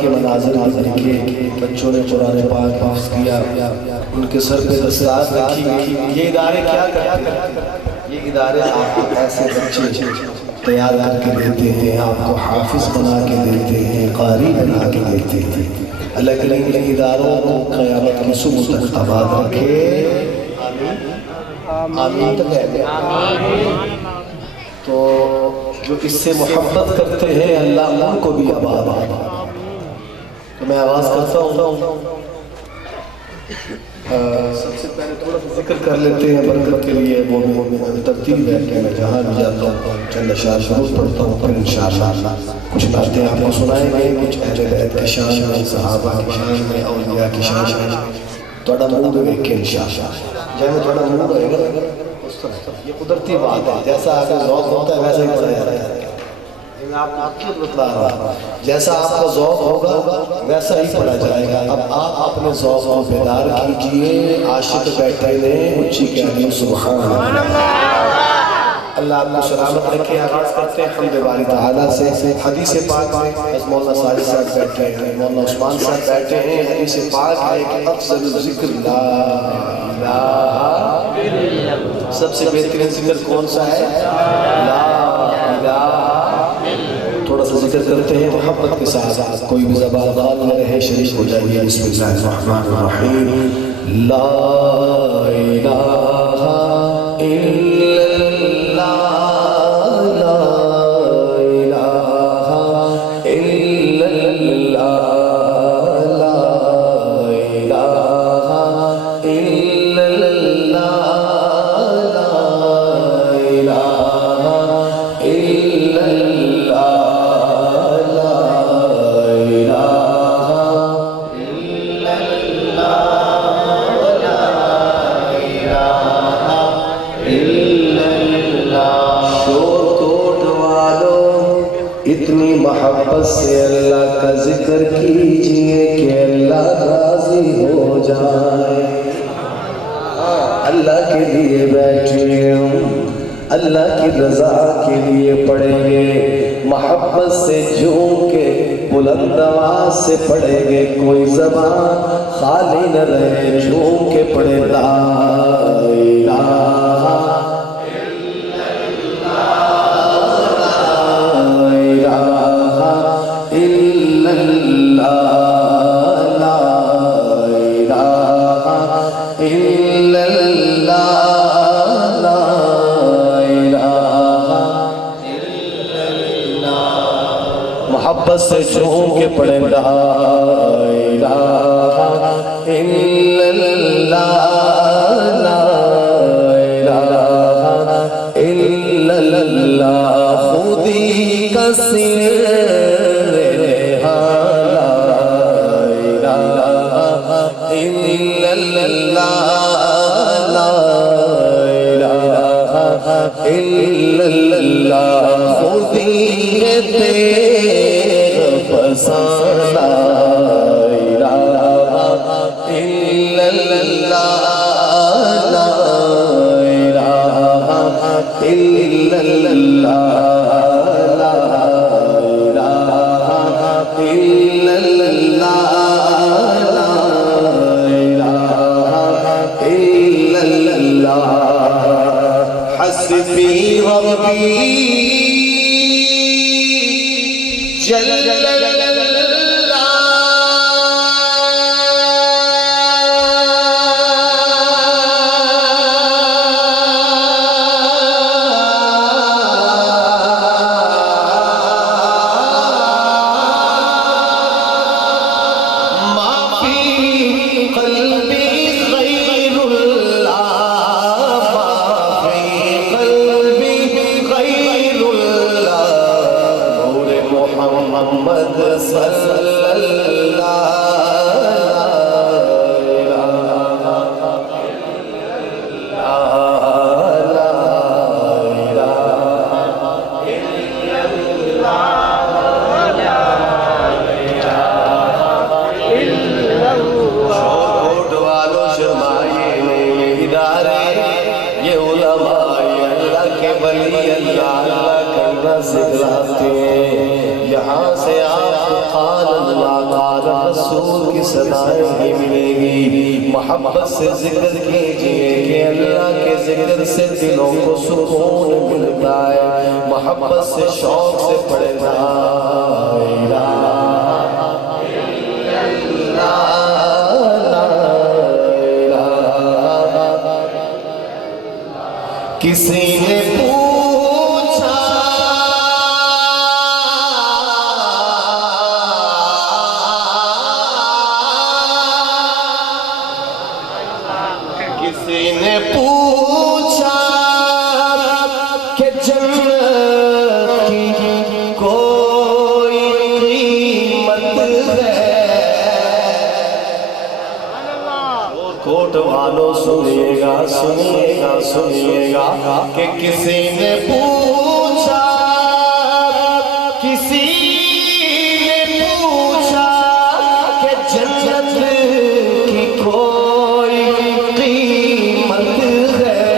کے مناظر بھی دیکھے، بچوں نے قرآن پاک حفظ کیا، ان کے سر پہ دستار رکھی۔ یہ ادارے کیا کرتے ہیں؟ یہ ادارے آپ کو ایسے بچے تیار کر کے دیتے ہیں، آپ کو حافظ بنا کے دیتے ہیں، قاری بنا کے دیتے ہیں۔ اللہ کریم ان اداروں کو قیامت کی صبح تک آباد رکھے، آمین تک کہتے ہیں۔ تو جو اس سے محبت کرتے ہیں اللہ ان کو بھی آباد۔ تو میں آواز کرتا ہوں، سب سے پہلے تھوڑا سا ذکر کر لیتے ہیں برکت کے لیے، وہ ترتیب ہے کہ میں جہاں بھی جاتا ہوں چند اشعار شروع پڑھتا ہوں، پھر انشاءاللہ کچھ باتیں آپ کو سنائیں گے، کچھ اہل بیت کی شان میں، صحابہ کی شان میں، اولیاء کی شان میں تھوڑا موڈ ہے کہ انشاءاللہ جہاں تھوڑا موڈ ہوئے گا یہ قدرتی بات ہے، جیسا آگے ذوق ہوتا ہے ویسا ہی پڑھا جاتا ہے۔ میں آپ کو عقیدت بتلا رہا ہوں، جیسا آپ کا ذوق ہوگا ویسا ہی پڑھا جائے گا۔ اب آپ اپنے ذوق کو بیدار کیجئے، عاشق بیٹھے نے اونچی کہانی سبحان اللہ۔ اللہ آپ کو سلامت رکھے۔ آغاز کرتے ہیں حمد باری تعالیٰ سے۔ حدیث پاک میں مولانا ساجد صاحب بیٹھے ہیں، مولانا عثمان صاحب بیٹھے ہیں، حدیث پاک ہے کہ افضل ذکر لا الہ، سب سے بہترین ذکر کون سا ہے؟ لا الہ۔ تھوڑا سا ذکر کرتے ہیں محبت کے ساتھ، کوئی بھی زبان غال نہ رہے، شریک ہو جائیے۔ بسم اللہ الرحمن الرحیم۔ لا الہ الا اتنی محبت سے اللہ کا ذکر کیجئے کہ اللہ راضی ہو جائے۔ اللہ کے لیے بیٹھے ہوں، اللہ کی رضا کے لیے پڑھیں گے، محبت سے جھوم کے بلند آواز سے پڑھیں گے، کوئی زبان خالی نہ رہے، جھوم کے پڑھے لا الہ محبت سے جھوم کے پڑھیں لا الہ الا اللہ، لا الہ الا اللہ، خودی کا سر لا الہ الا اللہ، لا الہ الا اللہ، خودی ہے لا الہ الا اللہ، لا الہ الا اللہ، لا الہ الا اللہ، لا الہ الا اللہ، حسبی ربی جل محمد صلی سکھلاتے ہیں، یہاں سے آپ قال اللہ رسول کی صدائیں ہی ملے گی. محبت سے ذکر کیجئے کہ اللہ کے ذکر سے دلوں کو سکون ملتا ہے. محبت سے شوق سے پڑھے لا الہ الا اللہ لا الہ. کسی نے پوچھا کسی نے پوچھا کہ جنت کی کوئی قیمت ہے. کوٹ والوں سنیے گا سنیے گا سنیے گا کہ کسی نے پوچھا کسی نے پوچھا کہ جنت کی کوئی قیمت ہے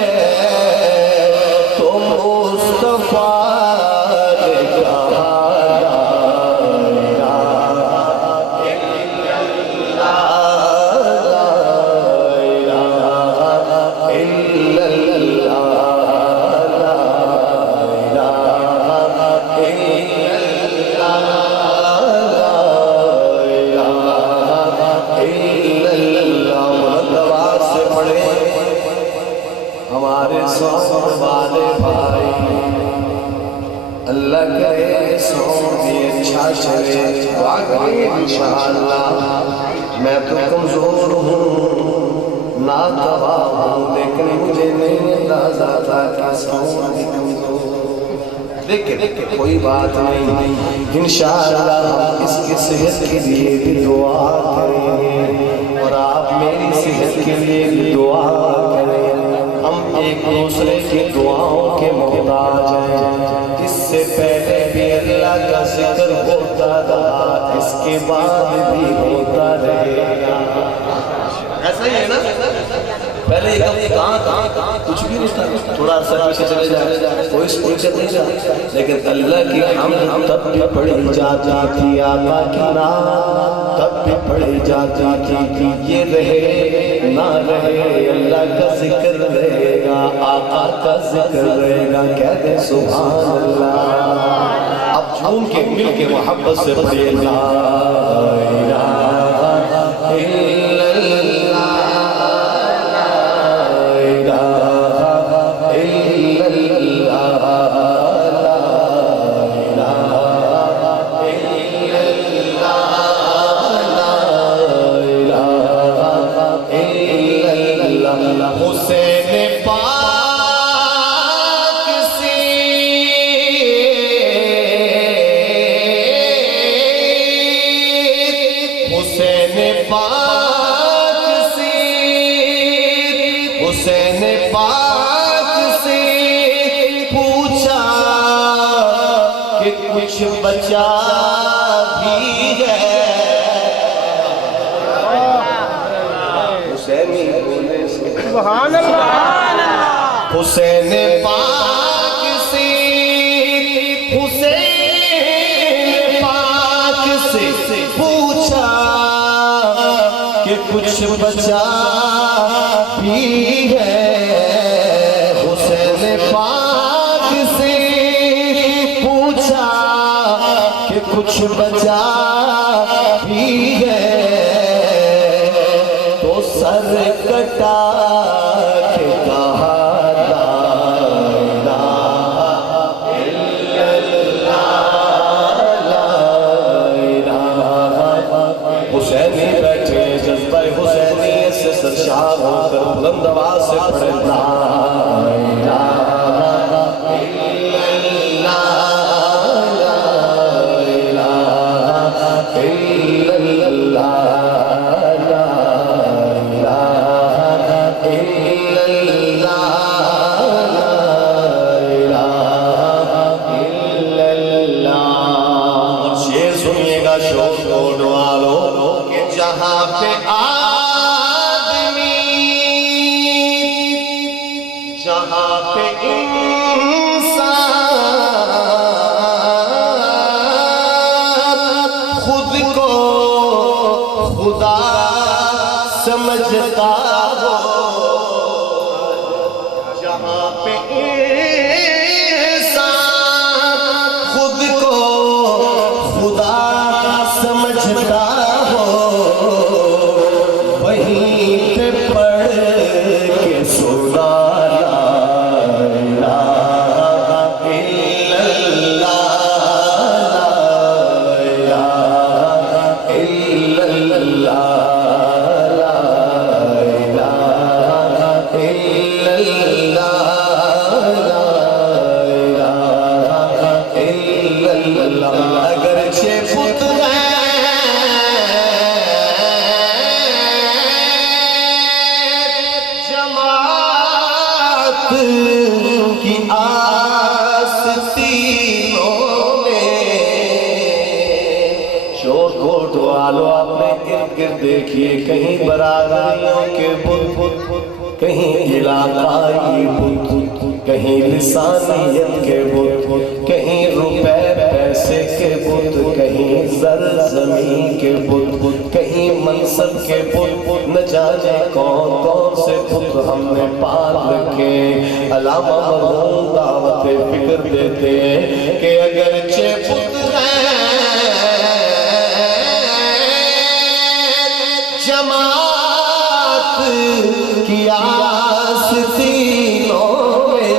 تو مصطفیٰ نے کہا ہمارے سونے والے بھائی اللہ کرے سونے بھی اچھا چلے دعا کریں انشاءاللہ. میں تو کمزور ہوں ناتواں ہوں لیکن مجھے نہیں اندازہ تھا کہ سونے بھی کمزور. دیکھیں کوئی بات نہیں انشاءاللہ ہم اس کی صحت کے لیے بھی دعا کریں گے اور آپ میری صحت کے لیے بھی دعا کریں. ہم ایک دوسرے کی دعاؤں کے محتاج ہیں. اس سے پہلے بھی اللہ کا ذکر ہوتا رہا اس کے بعد بھی ہوتا رہے گا. ایسا ہی ہے نا پہلے ایک کہاں کچھ بھی نہیں تھا تھوڑا عرصہ پیچھے چلے جائے کوئی سوچ نہیں جا لیکن اللہ کی حمد تب بھی پڑھی جاتی تھی آقا کی نام تب بھی پڑھی جاتی تھی. یہ رہے نہ رہے اللہ کا ذکر رہے گا آقا کا ذکر رہے گا. کہہ دیں سبحان اللہ. اب جھوم کے مل کے محبت سے پڑھیے لا الہ الا اللہ حسین پاک سے پوچھا کہ کچھ بچا بھی ہے. سبحان اللہ. حسین پاک سے حسین پاک سے پوچھا کہ کچھ بچا بھی ہے. حسین پاک سے پوچھا کہ کچھ بچا بھی ہے تو سر کٹا کے کہا لا الہ الا اللہ لا الہ. حسینی بیٹھے جذبہ حسینی سے سرشار ہو کر بلند آواز سے پڑھے لا الہ الا جہاں پہ انسان خود کو خدا سمجھتا ہو جہاں پہ انسان خود کو خدا سمجھتا ہو وہیں پہ پڑھ کے سنا لا الہ الا اللہ کی آستینوں میں شور کوٹ والو اپنے ارد گرد دیکھیے کہیں برادریوں کے بت کہیں علاقائی بت کہیں لسانیت کے بت کہیں روپے پیسے کے بت کہیں زر زمین کے بت کہیں منصب کے بت نہ جانے کون کون سے بت ہم نے پال رکھے علامہ مرحوم دعوت فکر دیتے ہیں کہ اگرچہ بت جماعت کی آستینوں میں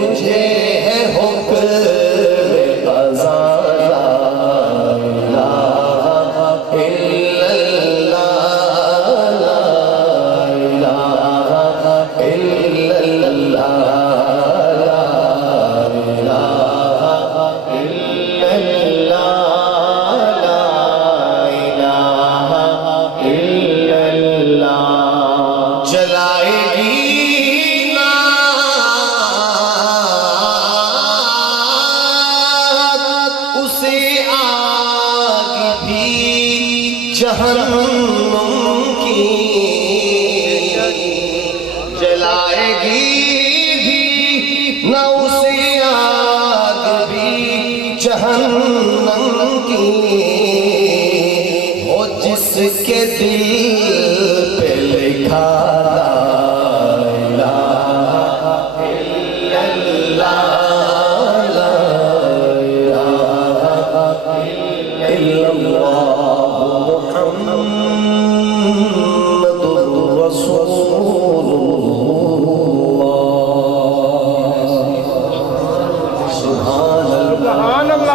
مجھے ہے حکم قضا لا الہ الا اللہ لا الہ الا اللہ لا الہ الا اللہ جلائے گی نار اسے آگ بھی جہنم کی جلائے گی بھی نہ اسے آگ بھی جہنم کی ہو جس کے دل پہ لکھا